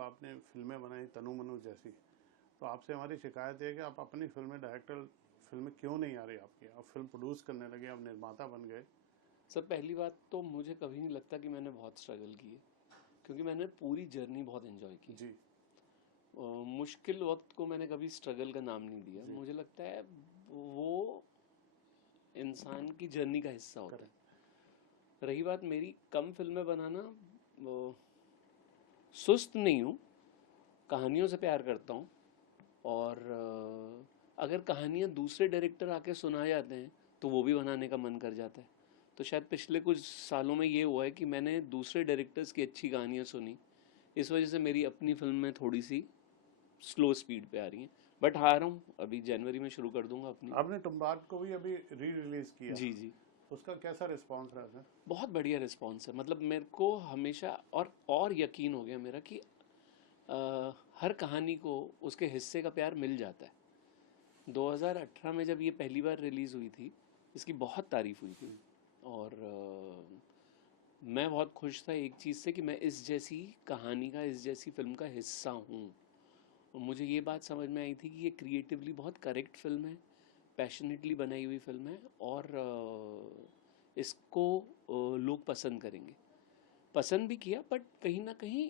जब आपने फिल्में बनाई तनु मनु जैसी, तो आपसे हमारी शिकायत है कि आप अपनी फिल्में, डायरेक्टर फिल्में क्यों नहीं आ रही आपकी? आप फिल्म प्रोड्यूस करने लगे, आप निर्माता बन गए। सर पहली बात तो मुझे कभी नहीं लगता कि मैंने बहुत स्ट्रगल की है, क्योंकि मैंने पूरी जर्नी बहुत एंजॉय की। जी। मुश्किल वक्त को मैंने कभी स्ट्रगल का नाम नहीं दिया। जी। मुझे लगता है वो इंसान की जर्नी का हिस्सा होता करेक्ट। है। रही बात मेरी कम फिल्में बनाना, वो सुस्त नहीं हूँ, कहानियों से प्यार करता हूँ। और अगर कहानियाँ दूसरे डायरेक्टर आके सुना जाते हैं तो वो भी बनाने का मन कर जाता है। तो शायद पिछले कुछ सालों में ये हुआ है कि मैंने दूसरे डायरेक्टर्स की अच्छी कहानियाँ सुनी, इस वजह से मेरी अपनी फिल्म में थोड़ी सी स्लो स्पीड पे आ रही हैं। बट आ रहा हूँ, अभी जनवरी में शुरू कर दूंगा अपनी। आपने तुम्बाड को भी अभी री रिलीज किया, जी जी। उसका कैसा रिस्पांस रहा सर? बहुत बढ़िया रिस्पॉन्स है। मतलब मेरे को हमेशा और यकीन हो गया मेरा कि हर कहानी को उसके हिस्से का प्यार मिल जाता है। 2018 में जब ये पहली बार रिलीज़ हुई थी, इसकी बहुत तारीफ हुई थी। और मैं बहुत खुश था एक चीज़ से कि मैं इस जैसी कहानी का, इस जैसी फिल्म का हिस्सा हूँ। और मुझे ये बात समझ में आई थी कि ये क्रिएटिवली बहुत करेक्ट फिल्म है, पैशनेटली बनाई हुई फिल्म है, और इसको लोग पसंद करेंगे। पसंद भी किया, बट कहीं ना कहीं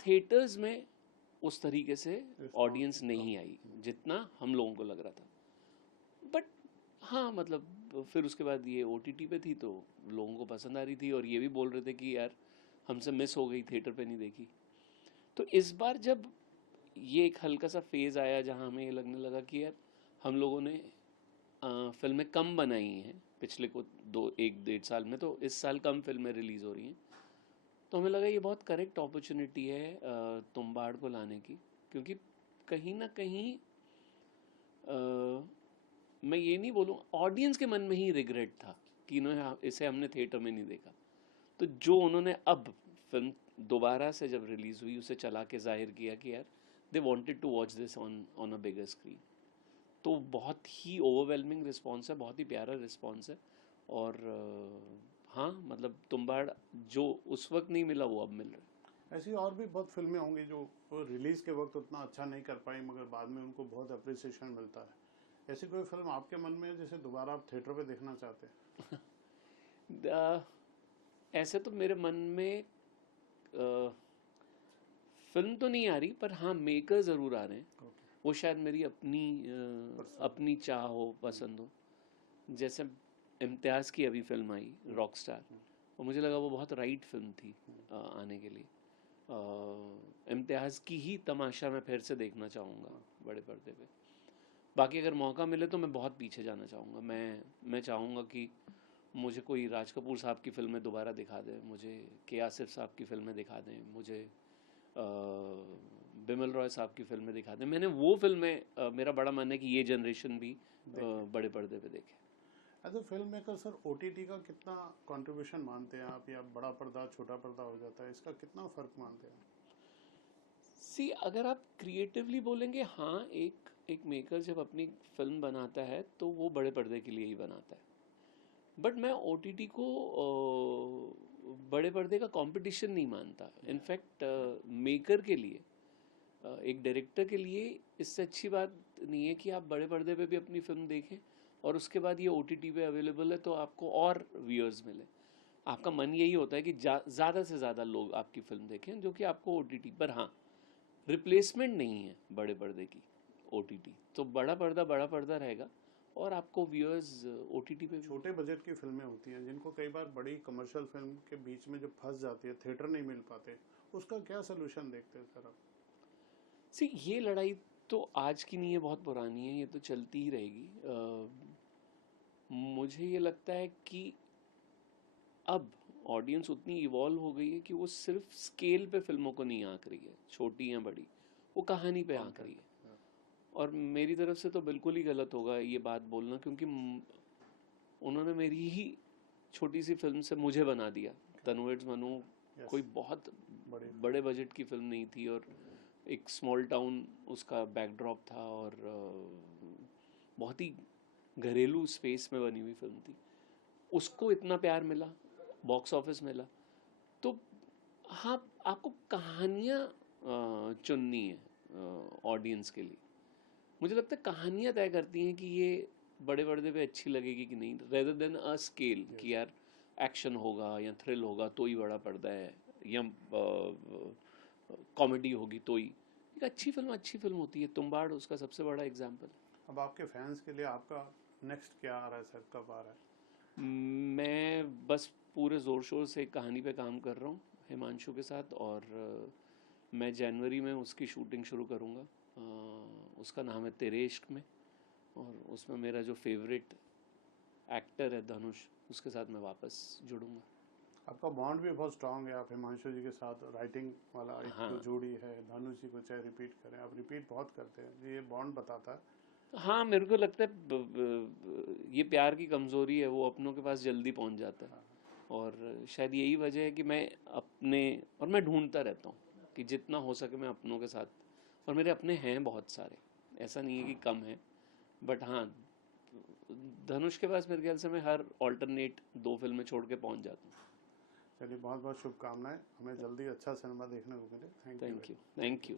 थिएटर्स में उस तरीके से रिस्पॉन्स ऑडियंस कम। नहीं आई जितना हम लोगों को लग रहा था। बट हाँ, मतलब फिर उसके बाद ये ओटीटी पे थी तो लोगों को पसंद आ रही थी, और ये भी बोल रहे थे कि यार हमसे मिस हो गई, थिएटर पे नहीं देखी। तो इस बार जब ये एक हल्का सा फेज़ आया जहाँ हमें ये लगने लगा कि यार हम लोगों ने फिल्में कम बनाई हैं पिछले को 1 डेढ़ साल में, तो इस साल कम फिल्में रिलीज़ हो रही हैं, तो हमें लगा ये बहुत करेक्ट अपॉर्चुनिटी है तुम्बाड़ को लाने की। क्योंकि कहीं ना कहीं मैं ये नहीं बोलूँ, ऑडियंस के मन में ही रिग्रेट था कि इन्होंने इसे हमने थिएटर में नहीं देखा। तो जो उन्होंने अब फिल्म दोबारा से जब रिलीज़ हुई उसे चला के जाहिर किया कि यार they wanted to watch this on on a bigger screen. तो बहुत ही ओवरवेलमिंग रिस्पॉन्स है, बहुत ही प्यारा रिस्पॉन्स है। और हाँ, मतलब तुम्बाड़ जो उस वक्त नहीं मिला वो अब मिल रहा है। ऐसी और भी बहुत फिल्में होंगी जो रिलीज के वक्त उतना अच्छा नहीं कर पाई, मगर बाद में उनको बहुत अप्रिसिएशन मिलता है। ऐसी कोई फिल्म आपके मन में है जिसे दोबारा आप थिएटर पे देखना चाहते हैं? ऐसे तो मेरे मन में फिल्म तो नहीं आ रही, पर हाँ मेकर ज़रूर आ रहे हैं। ओके। वो शायद मेरी अपनी पर्सनल। अपनी चाह हो, पसंद हो। जैसे इम्तियाज़ की अभी फिल्म आई रॉक स्टार, और मुझे लगा वो बहुत राइट फिल्म थी आने के लिए। इम्तियाज़ की ही तमाशा मैं फिर से देखना चाहूँगा बड़े पर्दे पे। बाकी अगर मौका मिले तो मैं बहुत पीछे जाना चाहूँगा। मैं चाहूँगा कि मुझे कोई राज कपूर साहब की फिल्में दोबारा दिखा दें, मुझे के आसिफ साहब की फिल्में दिखा दें, मुझे बिमल रॉय साहब की फिल्में दिखा दें। मैंने वो फिल्में, मेरा बड़ा मन है कि ये जनरेशन भी देखिए, बड़े पर्दे पे देखे। As a film maker sir, OTT का कितना कंट्रीब्यूशन मानते हैं आप, या बड़ा पर्दा छोटा पर्दा हो जाता है, इसका कितना फर्क मानते हैं? सी, अगर आप क्रिएटिवली बोलेंगे, हाँ, एक एक मेकर जब अपनी फिल्म बनाता है तो वो बड़े पर्दे के लिए ही बनाता है। बट मैं ओटीटी को बड़े पर्दे का कंपटीशन नहीं मानता। इनफैक्ट मेकर के लिए, एक डायरेक्टर के लिए इससे अच्छी बात नहीं है कि आप बड़े पर्दे पे भी अपनी फिल्म देखें और उसके बाद ये ओटीटी पे अवेलेबल है तो आपको और व्यूअर्स मिले। आपका मन यही होता है कि ज़्यादा से ज़्यादा लोग आपकी फिल्म देखें, जो कि आपको ओटीटी पर, हाँ, रिप्लेसमेंट नहीं है बड़े पर्दे की ओटीटी। तो बड़ा पर्दा रहेगा और आपको व्यूअर्स ओटीटी पे भी छोटे मिलेंगे। बजट की फिल्में होती हैं जिनको कई बार बड़ी कमर्शियल फिल्म के बीच में जब फंस जाती है, थिएटर नहीं मिल पाते, उसका क्या सोल्यूशन देखते हैं सर आप? सी, ये लड़ाई तो आज की नहीं है, बहुत पुरानी है, ये तो चलती ही रहेगी। मुझे ये लगता है कि अब ऑडियंस उतनी इवॉल्व हो गई है कि वो सिर्फ स्केल पे फिल्मों को नहीं आंक रही है, छोटी या बड़ी, वो कहानी पे आंक रही कंटेंट। है। और मेरी तरफ से तो बिल्कुल ही गलत होगा ये बात बोलना, क्योंकि उन्होंने मेरी ही छोटी सी फिल्म से मुझे बना दिया। तनुएड्स मनु यस। कोई बहुत बड़ी बड़े बजट की फिल्म नहीं थी, और एक स्मॉल टाउन उसका बैकड्रॉप था, और बहुत ही घरेलू स्पेस में बनी हुई फिल्म थी। उसको इतना प्यार मिला, बॉक्स ऑफिस मिला। तो हाँ, आपको कहानियाँ चुननी है ऑडियंस के लिए। मुझे लगता है कहानियाँ तय करती हैं कि ये बड़े पर्दे पे अच्छी लगेगी कि नहीं, रेदर देन अ स्केल कि यार एक्शन होगा या थ्रिल होगा तो ही बड़ा पर्दा है, या कॉमेडी होगी तो ही। एक अच्छी फिल्म होती है। तुम्बाड़ उसका सबसे बड़ा एग्जाम्पल। अब आपके फैंस के लिए आपका नेक्स्ट क्या आ रहा है सर, कब आ रहा है? मैं बस पूरे ज़ोर शोर से एक कहानी पे काम कर रहा हूँ हिमांशु के साथ, और मैं जनवरी में उसकी शूटिंग शुरू करूँगा। उसका नाम है तेरे इश्क में, और उसमें मेरा जो फेवरेट एक्टर है धनुष, उसके साथ मैं वापस जुड़ूंगा। आपका बॉन्ड भी बहुत स्ट्रांग है, आप हिमांशु जी के साथ राइटिंग वाला एक हाँ जो जोड़ी है, धनुष जी को चाहे रिपीट करें, आप रिपीट बहुत करते हैं, ये बॉन्ड बताता है। हाँ, मेरे को लगता है ये प्यार की कमज़ोरी है, वो अपनों के पास जल्दी पहुंच जाता है। और शायद यही वजह है कि मैं अपने, और मैं ढूंढता रहता हूँ कि जितना हो सके मैं अपनों के साथ, और मेरे अपने हैं बहुत सारे, ऐसा नहीं है कि कम है। बट हाँ, धनुष के पास मेरे ख्याल से मैं हर ऑल्टरनेट 2 फिल्में छोड़ के पहुंच जाता हूँ। चलिए, बहुत बहुत शुभकामनाएं, हमें जल्दी अच्छा सिनेमा देखने को मिले। Thank you. Thank you, thank you.